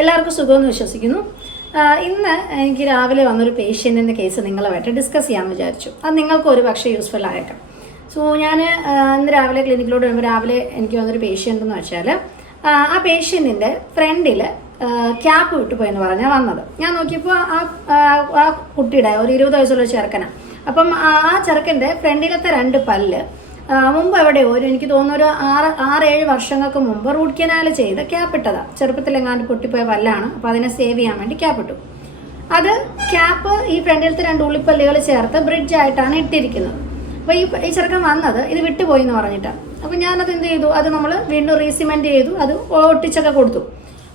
എല്ലാവർക്കും സുഖമെന്ന് വിശ്വസിക്കുന്നു. ഇന്ന് എനിക്ക് രാവിലെ വന്നൊരു പേഷ്യൻറ്റിൻ്റെ കേസ് നിങ്ങളുമായിട്ട് ഡിസ്കസ് ചെയ്യാമെന്ന് വിചാരിച്ചു. അത് നിങ്ങൾക്ക് ഒരു പക്ഷേ യൂസ്ഫുൾ ആയേക്കാം. ഞാൻ ഇന്ന് രാവിലെ ക്ലിനിക്കിലോട്ട് വരുമ്പോൾ രാവിലെ എനിക്ക് വന്നൊരു പേഷ്യൻ്റ് എന്ന് വെച്ചാൽ ആ പേഷ്യൻറ്റിൻ്റെ ഫ്രണ്ടിൽ ക്യാപ്പ് വിട്ടുപോയെന്ന് പറഞ്ഞാൽ വന്നത്. ഞാൻ നോക്കിയപ്പോൾ ആ കുട്ടിയുടെ ഒരു 20 വയസ്സുള്ള ചെറുക്കനാണ്. അപ്പം ആ ചെറുക്കൻ്റെ ഫ്രണ്ടിലത്തെ 2 പല്ല് മുമ്പ് എവിടെയോ എനിക്ക് തോന്നുന്നു ഒരു 6-7 വർഷങ്ങൾക്ക് മുമ്പ് റൂട്ട് കനാൽ ചെയ്ത് ക്യാപ്പ് ഇട്ടതാണ്. ചെറുപ്പത്തിലെങ്ങാണ്ട് പൊട്ടിപ്പോയ പല്ലാണ്. അപ്പോൾ അതിനെ സേവ് ചെയ്യാൻ വേണ്ടി ക്യാപ്പ് ഇട്ടു. അത് ക്യാപ്പ് ഈ ഫ്രണ്ടിലത്തെ 2 ഉള്ളിപ്പല്ലുകൾ ചേർത്ത് ബ്രിഡ്ജായിട്ടാണ് ഇട്ടിരിക്കുന്നത്. അപ്പോൾ ഈ ചെറുക്കൻ വന്നത് ഇത് വിട്ടുപോയി എന്ന് പറഞ്ഞിട്ടാണ്. അപ്പോൾ ഞാനത് എന്ത് ചെയ്തു, അത് നമ്മൾ വീണ്ടും റീസിമെൻറ്റ് ചെയ്തു, അത് ഒട്ടിച്ചൊക്കെ കൊടുത്തു.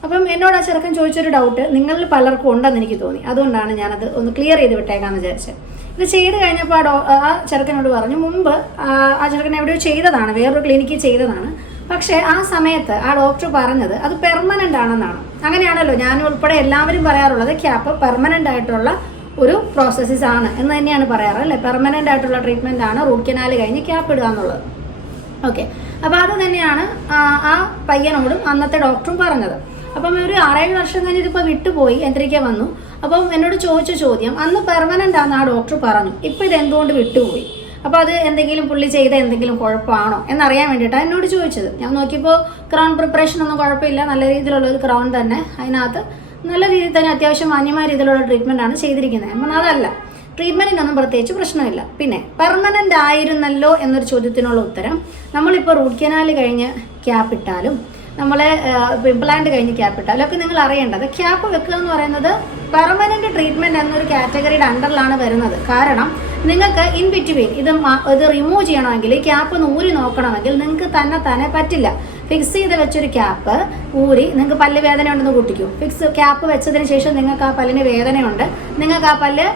അപ്പം എന്നോട് ആ ചെറുക്കൻ ചോദിച്ചൊരു ഡൗട്ട് നിങ്ങളിൽ പലർക്കും ഉണ്ടെന്ന് എനിക്ക് തോന്നി. അതുകൊണ്ടാണ് ഞാനത് ഒന്ന് ക്ലിയർ ചെയ്ത് വിട്ടേക്കാമെന്ന് വിചാരിച്ചത്. ഇത് ചെയ്ത് കഴിഞ്ഞപ്പോൾ ആ ചെറുക്കനോട് പറഞ്ഞു, മുമ്പ് ആ ചെറുക്കൻ എവിടെയോ ചെയ്തതാണ്, വേറൊരു ക്ലിനിക്കിൽ ചെയ്തതാണ്. പക്ഷേ ആ സമയത്ത് ആ ഡോക്ടർ പറഞ്ഞത് അത് പെർമനൻ്റ് ആണെന്നാണ്. അങ്ങനെയാണല്ലോ ഞാനും ഉൾപ്പെടെ എല്ലാവരും പറയാറുള്ളത്, ക്യാപ്പ് പെർമനൻ്റ് ആയിട്ടുള്ള ഒരു പ്രോസസ്സസ് ആണ് എന്ന് തന്നെയാണ് പറയാറ്, അല്ലേ? പെർമനൻ്റ് ആയിട്ടുള്ള ട്രീറ്റ്മെൻ്റ് ആണ് റൂട്ട് കനാൽ കഴിഞ്ഞ് ക്യാപ്പ് ഇടുക എന്നുള്ളത്. ഓക്കെ, അപ്പോൾ അത് തന്നെയാണ് ആ പയ്യനോടും അന്നത്തെ ഡോക്ടറും പറഞ്ഞത്. അപ്പം ഒരു 6-7 വർഷം കഴിഞ്ഞിട്ടിപ്പോൾ വിട്ടുപോയി, എന്തരയ്ക്ക് വന്നു. അപ്പം എന്നോട് ചോദിച്ച ചോദ്യം, അന്ന് പെർമനൻ്റ് ആണെന്ന് ആ ഡോക്ടർ പറഞ്ഞു, ഇപ്പോൾ ഇത് എന്തുകൊണ്ട് വിട്ടുപോയി? അപ്പോൾ അത് എന്തെങ്കിലും പുള്ളി ചെയ്ത എന്തെങ്കിലും കുഴപ്പമാണോ എന്നറിയാൻ വേണ്ടിയിട്ടാണ് എന്നോട് ചോദിച്ചത്. ഞാൻ നോക്കിയപ്പോൾ ക്രൗൺ പ്രിപ്പറേഷൻ ഒന്നും കുഴപ്പമില്ല, നല്ല രീതിയിലുള്ള ഒരു ക്രൗൺ തന്നെ, അതിനകത്ത് നല്ല രീതിയിൽ തന്നെ അത്യാവശ്യം മാന്യമായ രീതിയിലുള്ള ട്രീറ്റ്മെൻ്റ് ആണ് ചെയ്തിരിക്കുന്നത്. അപ്പം അതല്ല, ട്രീറ്റ്മെൻറ്റിനൊന്നും പ്രത്യേകിച്ച് പ്രശ്നമില്ല. പിന്നെ പെർമനൻ്റ് ആയിരുന്നല്ലോ എന്നൊരു ചോദ്യത്തിനുള്ള ഉത്തരം, നമ്മളിപ്പോൾ റൂട്ട് കനാൽ കഴിഞ്ഞ് ക്യാപ്പ് ഇട്ടാലും നമ്മൾ ഇംപ്ലാന്റ് കഴിഞ്ഞ് ക്യാപ്പ് ഇട്ടാലും ഒക്കെ നിങ്ങൾ അറിയേണ്ടത്, ക്യാപ്പ് വെക്കുക എന്ന് പറയുന്നത് പെർമനൻ്റ് ട്രീറ്റ്മെൻറ്റ് എന്നൊരു കാറ്റഗറിയുടെ അണ്ടറിലാണ് വരുന്നത്. കാരണം നിങ്ങൾക്ക് ഇൻ ബിറ്റ്വീൻ ഇത് റിമൂവ് ചെയ്യണമെങ്കിൽ, ഈ ക്യാപ്പ് ഒന്ന് ഊരി നോക്കണമെങ്കിൽ നിങ്ങൾക്ക് തന്നെ പറ്റില്ല. ഫിക്സ് ചെയ്ത് വെച്ചൊരു ക്യാപ്പ് ഊരി, നിങ്ങൾക്ക് പല്ല് വേദന ഉണ്ടെന്ന് കൂട്ടിക്കൂ. ക്യാപ്പ് വെച്ചതിന് ശേഷം നിങ്ങൾക്ക് ആ പല്ലിന് വേദനയുണ്ട്, നിങ്ങൾക്ക് ആ പല്ല്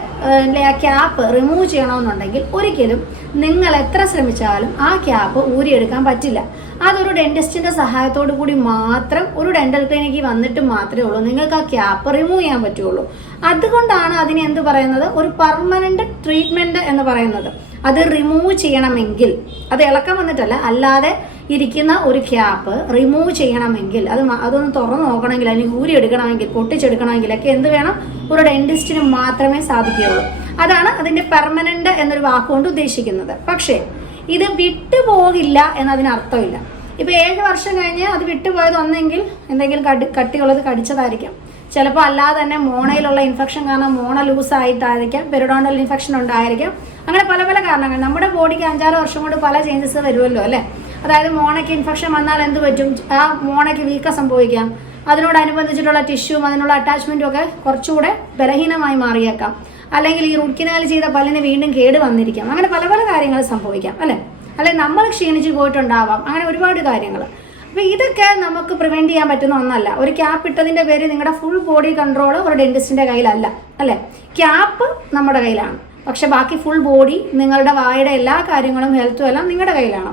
ആ ക്യാപ്പ് റിമൂവ് ചെയ്യണമെന്നുണ്ടെങ്കിൽ ഒരിക്കലും നിങ്ങൾ എത്ര ശ്രമിച്ചാലും ആ ക്യാപ്പ് ഊരിയെടുക്കാൻ പറ്റില്ല. അതൊരു ഡെന്റിസ്റ്റിൻ്റെ സഹായത്തോടു കൂടി മാത്രം, ഒരു ഡെന്റൽ ക്ലിനിക്കിൽ വന്നിട്ട് മാത്രമേ ഉള്ളൂ നിങ്ങൾക്ക് ആ ക്യാപ്പ് റിമൂവ് ചെയ്യാൻ പറ്റുള്ളൂ. അതുകൊണ്ടാണ് അതിനെ എന്ത് പറയുന്നത്, ഒരു പെർമനൻ്റ് ട്രീറ്റ്മെൻറ്റ് എന്ന് പറയുന്നത്. അത് റിമൂവ് ചെയ്യണമെങ്കിൽ, അത് ഇളക്കം വന്നിട്ടല്ല, അല്ലാതെ ഇരിക്കുന്ന ഒരു ക്യാപ്പ് റിമൂവ് ചെയ്യണമെങ്കിൽ, അതൊന്ന് തുറന്നു നോക്കണമെങ്കിൽ, അല്ലെങ്കിൽ ഊരിയെടുക്കണമെങ്കിൽ, പൊട്ടിച്ചെടുക്കണമെങ്കിൽ ഒക്കെ എന്ത് വേണം, ഒരു ഡെന്റിസ്റ്റിന് മാത്രമേ സാധിക്കുകയുള്ളൂ. അതാണ് അതിൻ്റെ പെർമനൻ്റ് എന്നൊരു വാക്കുകൊണ്ട് ഉദ്ദേശിക്കുന്നത്. പക്ഷേ ഇത് വിട്ടുപോകില്ല എന്നതിനർത്ഥമില്ല. ഇപ്പോൾ 7 വർഷം കഴിഞ്ഞ് അത് വിട്ടുപോയത് ഒന്നെങ്കിൽ എന്തെങ്കിലും കട്ടിയുള്ളത് കടിച്ചതായിരിക്കാം, ചിലപ്പോൾ അല്ലാതെ തന്നെ മോണയിലുള്ള ഇൻഫെക്ഷൻ കാരണം മോണ ലൂസായിട്ടായിരിക്കാം, പെരിഡോണ്ടൽ ഇൻഫെക്ഷൻ ഉണ്ടായിരിക്കാം. അങ്ങനെ പല പല കാരണങ്ങൾ. നമ്മുടെ ബോഡിക്ക് 5-6 വർഷം കൊണ്ട് പല ചേഞ്ചസ് വരുമല്ലോ, അല്ലേ? അതായത് മോണയ്ക്ക് ഇൻഫെക്ഷൻ വന്നാൽ എന്ത് പറ്റും, ആ മോണയ്ക്ക് വീക്കം സംഭവിക്കാം, അതിനോടനുബന്ധിച്ചിട്ടുള്ള ടിഷ്യൂവും അതിനുള്ള അറ്റാച്ച്മെൻറ്റും ഒക്കെ കുറച്ചുകൂടെ ബലഹീനമായി മാറിയേക്കാം, അല്ലെങ്കിൽ ഈ റൂട്ട് കനാൽ ചെയ്ത പല്ലിന് വീണ്ടും കേട് വന്നിരിക്കാം. അങ്ങനെ പല പല കാര്യങ്ങൾ സംഭവിക്കാം, അല്ലേ? അല്ലെങ്കിൽ നമ്മൾ ക്ഷീണിച്ച് പോയിട്ടുണ്ടാവാം, അങ്ങനെ ഒരുപാട് കാര്യങ്ങൾ. അപ്പോൾ ഇതൊക്കെ നമുക്ക് പ്രിവെൻറ്റ് ചെയ്യാൻ പറ്റുന്ന ഒന്നല്ല. ഒരു ക്യാപ്പ് ഇട്ടതിൻ്റെ പേര് നിങ്ങളുടെ ഫുൾ ബോഡി കൺട്രോൾ ഒരു ഡെന്റിസ്റ്റിൻ്റെ കയ്യിലല്ല, അല്ലേ? ക്യാപ്പ് നമ്മുടെ കയ്യിലാണ്, പക്ഷെ ബാക്കി ഫുൾ ബോഡി, നിങ്ങളുടെ വായുടെ എല്ലാ കാര്യങ്ങളും ഹെൽത്തും എല്ലാം നിങ്ങളുടെ കയ്യിലാണ്.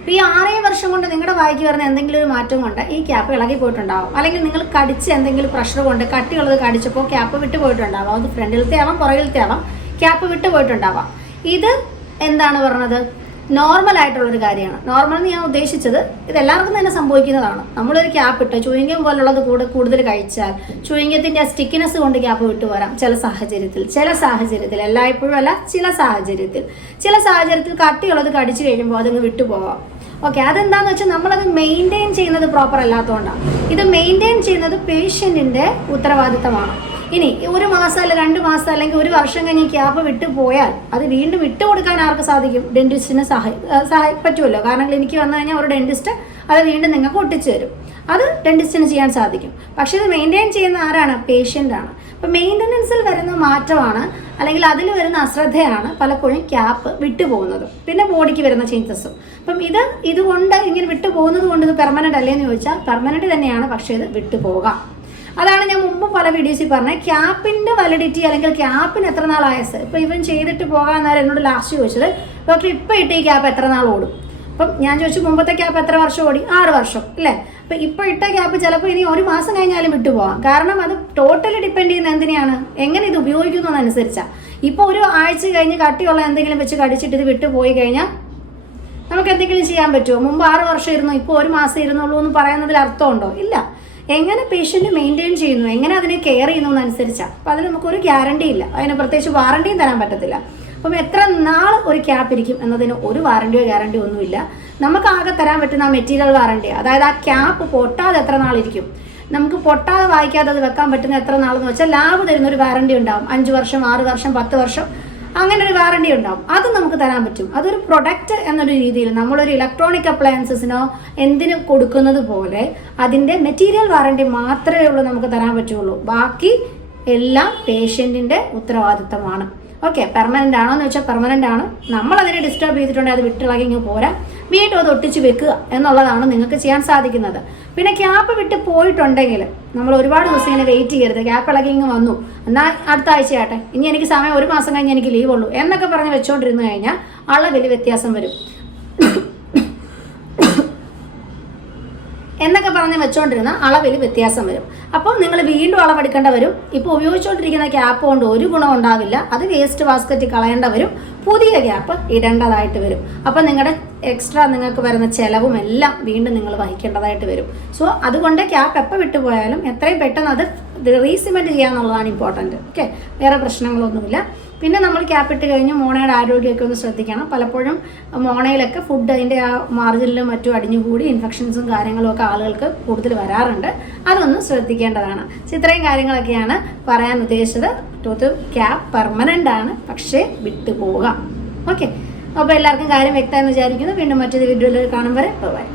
അപ്പോൾ ഈ 6 വർഷം കൊണ്ട് നിങ്ങളുടെ വായിക്ക് വരുന്ന എന്തെങ്കിലും ഒരു മാറ്റം കൊണ്ട് ഈ ക്യാപ്പ് ഇളകി പോയിട്ടുണ്ടാവും, അല്ലെങ്കിൽ നിങ്ങൾ കടിച്ച് എന്തെങ്കിലും പ്രഷർ കൊണ്ട് കട്ടിയുള്ളത് കടിച്ചപ്പോൾ ക്യാപ്പ് വിട്ടുപോയിട്ടുണ്ടാവാം. അത് ഫ്രണ്ടിലത്തെ ആവാം, പുറകിലത്തെ ആവാം, ക്യാപ്പ് വിട്ടുപോയിട്ടുണ്ടാവാം. ഇത് എന്താണ് പറഞ്ഞത്, നോർമൽ ആയിട്ടുള്ളൊരു കാര്യമാണ്. നോർമൽ എന്ന് ഞാൻ ഉദ്ദേശിച്ചത് ഇതെല്ലാവർക്കും തന്നെ സംഭവിക്കുന്നതാണ്. നമ്മളൊരു ക്യാപ്പ് ഇട്ട് ചുയിങ്കം പോലുള്ളത് കൂടുതൽ കഴിച്ചാൽ ചുയിങ്കത്തിൻ്റെ സ്റ്റിക്കിനെസ് കൊണ്ട് ക്യാപ്പ് വിട്ടുവരാം ചില സാഹചര്യത്തിൽ, എല്ലായ്പ്പോഴും അല്ല, ചില സാഹചര്യത്തിൽ കട്ടിയുള്ളത് കടിച്ചു കഴിയുമ്പോൾ അതങ്ങ് വിട്ടുപോകാം. ഓക്കെ, അതെന്താണെന്ന് വെച്ചാൽ നമ്മളത് മെയിൻറ്റെയിൻ ചെയ്യുന്നത് പ്രോപ്പർ അല്ലാത്തതുകൊണ്ടാണ്. ഇത് മെയിൻറ്റെയിൻ ചെയ്യുന്നത് പേഷ്യൻറ്റിൻ്റെ ഉത്തരവാദിത്തമാണ്. ഇനി 1 മാസം അല്ല 2 മാസം അല്ലെങ്കിൽ 1 വർഷം കഴിഞ്ഞ് ക്യാപ്പ് വിട്ടുപോയാൽ അത് വീണ്ടും വിട്ടുകൊടുക്കാൻ ആർക്ക് സാധിക്കും? ഡെന്റിസ്റ്റിന് പറ്റുമല്ലോ. കാരണം ക്ലിനിക്ക് വന്നു കഴിഞ്ഞാൽ ഒരു ഡെന്റിസ്റ്റ് അത് വീണ്ടും നിങ്ങൾക്ക് ഒട്ടിച്ചു തരും. അത് ഡെന്റിസ്റ്റിന് ചെയ്യാൻ സാധിക്കും. പക്ഷേ ഇത് മെയിൻറ്റെയിൻ ചെയ്യുന്ന ആരാണ്? പേഷ്യൻ്റാണ്. അപ്പോൾ മെയിൻ്റനൻസിൽ വരുന്ന മാറ്റമാണ്, അല്ലെങ്കിൽ അതിൽ വരുന്ന അശ്രദ്ധയാണ് പലപ്പോഴും ക്യാപ്പ് വിട്ടുപോകുന്നത്, പിന്നെ ബോഡിക്ക് വരുന്ന ചേഞ്ചസും. അപ്പം ഇതുകൊണ്ട് ഇങ്ങനെ വിട്ടുപോകുന്നത് കൊണ്ട് ഇത് പെർമനൻ്റ് അല്ലേന്ന് ചോദിച്ചാൽ പെർമനൻ്റ് തന്നെയാണ്, പക്ഷേ ഇത് വിട്ടുപോകാം. അതാണ് ഞാൻ മുമ്പ് പല വീഡിയോസിൽ പറഞ്ഞത്, ക്യാപ്പിൻ്റെ വാലിഡിറ്റി അല്ലെങ്കിൽ ക്യാപ്പിന് എത്ര നാൾ ആയസ്. ഇപ്പോൾ ഇവൻ ചെയ്തിട്ട് പോകാൻ നേരം എന്നോട് ലാസ്റ്റ് ചോദിച്ചത്, ഡോക്ടർ ഇപ്പോൾ ഇട്ട് ഈ ക്യാപ്പ് എത്ര നാൾ ഓടും? അപ്പം ഞാൻ ചോദിച്ചു, മുമ്പത്തെ ക്യാപ്പ് എത്ര വർഷം ഓടി? 6 വർഷം, അല്ലേ? അപ്പോൾ ഇപ്പോൾ ഇട്ട ക്യാപ്പ് ചിലപ്പോൾ ഇനി 1 മാസം കഴിഞ്ഞാലും വിട്ടുപോകാം. കാരണം അത് ടോട്ടലി ഡിപ്പെൻഡ് ചെയ്യുന്ന എന്തിനെയാണ്, എങ്ങനെ ഇത് ഉപയോഗിക്കുന്നതനുസരിച്ചാണ്. ഇപ്പോൾ 1 ആഴ്ച കഴിഞ്ഞ് കട്ടിയുള്ള എന്തെങ്കിലും വെച്ച് കടിച്ചിട്ട് ഇത് വിട്ടുപോയി കഴിഞ്ഞാൽ നമുക്ക് എന്തെങ്കിലും ചെയ്യാൻ പറ്റുമോ? മുമ്പ് 6 വർഷം ഇരുന്നു, ഇപ്പോൾ 1 മാസം ഇരുന്നുള്ളൂ എന്ന് പറയുന്നതിൽ അർത്ഥമുണ്ടോ? ഇല്ല. എങ്ങനെ പേഷ്യൻ്റ് മെയിൻറ്റെയിൻ ചെയ്യുന്നു, എങ്ങനെ അതിനെ കെയർ ചെയ്യുന്നു എന്നനുസരിച്ചാണ്. അപ്പോൾ അതിന് നമുക്കൊരു ഗ്യാരണ്ടി ഇല്ല, അതിന് പ്രത്യേകിച്ച് വാറണ്ടിയും തരാൻ പറ്റത്തില്ല. അപ്പം എത്ര നാൾ ഒരു ക്യാപ്പ് ഇരിക്കും എന്നതിന് ഒരു വാറണ്ടിയോ ഗ്യാരണ്ടിയോ ഒന്നുമില്ല. നമുക്ക് ആകെ തരാൻ പറ്റുന്ന ആ മെറ്റീരിയൽ വാറണ്ടി, അതായത് ആ ക്യാപ്പ് പൊട്ടാതെ എത്ര നാളിരിക്കും, നമുക്ക് പൊട്ടാതെ വായിക്കാതെ അത് വെക്കാൻ പറ്റുന്ന എത്ര നാളെന്ന് വെച്ചാൽ ലാബ് തരുന്ന ഒരു വാറണ്ടി ഉണ്ടാവും. 5 വർഷം, 6 വർഷം, 10 വർഷം, അങ്ങനെ ഒരു വാറണ്ടി ഉണ്ടാവും. അത് നമുക്ക് തരാൻ പറ്റും. അതൊരു പ്രൊഡക്റ്റ് എന്നൊരു രീതിയിൽ നമ്മളൊരു ഇലക്ട്രോണിക് അപ്ലയൻസസിനോ എന്തിനു കൊടുക്കുന്നത് പോലെ അതിൻ്റെ മെറ്റീരിയൽ വാറണ്ടി മാത്രമേ ഉള്ളൂ നമുക്ക് തരാൻ പറ്റുള്ളൂ. ബാക്കി എല്ലാം പേഷ്യൻറ്റിൻ്റെ ഉത്തരവാദിത്തമാണ്. ഓക്കെ, പെർമനൻ്റ് ആണോ എന്ന് വെച്ചാൽ പെർമനൻ്റ് ആണ്. നമ്മളതിനെ ഡിസ്റ്റർബ് ചെയ്തിട്ടുണ്ടെങ്കിൽ അത് വിട്ടിളകി ഇങ്ങ് പോരാ, വീണ്ടും അത് ഒട്ടിച്ച് വെക്കുക എന്നുള്ളതാണ് നിങ്ങൾക്ക് ചെയ്യാൻ സാധിക്കുന്നത്. പിന്നെ ക്യാപ്പ് വിട്ട് പോയിട്ടുണ്ടെങ്കിൽ നമ്മൾ ഒരുപാട് ദിവസം ഇങ്ങനെ വെയിറ്റ് ചെയ്യരുത്. ക്യാപ്പ് ഇളകി ഇങ്ങ് വന്നു, എന്നാൽ അടുത്ത ആഴ്ച ആട്ടെ, ഇനി എനിക്ക് സമയം 1 മാസം കഴിഞ്ഞ് എനിക്ക് ലീവ് ഉള്ളൂ എന്നൊക്കെ പറഞ്ഞ് വെച്ചുകൊണ്ടിരുന്നു കഴിഞ്ഞാൽ അളവിൽ വ്യത്യാസം വരും എന്നൊക്കെ പറഞ്ഞ് വെച്ചുകൊണ്ടിരുന്ന അളവിൽ വ്യത്യാസം വരും. അപ്പോൾ നിങ്ങൾ വീണ്ടും അളവെടുക്കേണ്ട വരും. ഇപ്പോൾ ഉപയോഗിച്ചുകൊണ്ടിരിക്കുന്ന ക്യാപ്പ് കൊണ്ട് ഒരു ഗുണം ഉണ്ടാവില്ല, അത് വേസ്റ്റ് ബാസ്ക്കറ്റിൽ കളയേണ്ട വരും, പുതിയ ക്യാപ്പ് ഇടേണ്ടതായിട്ട് വരും. അപ്പോൾ നിങ്ങളുടെ എക്സ്ട്രാ നിങ്ങൾക്ക് വരുന്ന ചിലവും എല്ലാം വീണ്ടും നിങ്ങൾ വഹിക്കേണ്ടതായിട്ട് വരും. സോ അതുകൊണ്ട് ക്യാപ്പ് എപ്പോൾ വിട്ടുപോയാലും എത്രയും പെട്ടെന്ന് അത് റീസിമെൻറ്റ് ചെയ്യാന്നുള്ളതാണ് ഇമ്പോർട്ടൻറ്റ്. ഓക്കെ, വേറെ പ്രശ്നങ്ങളൊന്നുമില്ല. പിന്നെ നമ്മൾ ക്യാപ്പ് ഇട്ട് കഴിഞ്ഞ് മോണയുടെ ആരോഗ്യമൊക്കെ ഒന്ന് ശ്രദ്ധിക്കണം. പലപ്പോഴും മോണയിലൊക്കെ ഫുഡ് അതിൻ്റെ ആ മാർജിനിലും മറ്റും അടിഞ്ഞുകൂടി ഇൻഫെക്ഷൻസും കാര്യങ്ങളും ഒക്കെ ആളുകൾക്ക് കൂടുതൽ വരാറുണ്ട്. അതൊന്ന് ശ്രദ്ധിക്കേണ്ടതാണ്. ഇത്രയും കാര്യങ്ങളൊക്കെയാണ് പറയാൻ ഉദ്ദേശിച്ചത്. ടൂത്ത് ക്യാപ്പ് പെർമനൻ്റ് ആണ്, പക്ഷേ വിട്ടുപോകാം. ഓക്കെ, അപ്പോൾ എല്ലാവർക്കും കാര്യം വ്യക്തമെന്ന് വിചാരിക്കുന്നു. വീണ്ടും മറ്റൊരു വീഡിയോയിൽ കാണും വരെ ബൈ.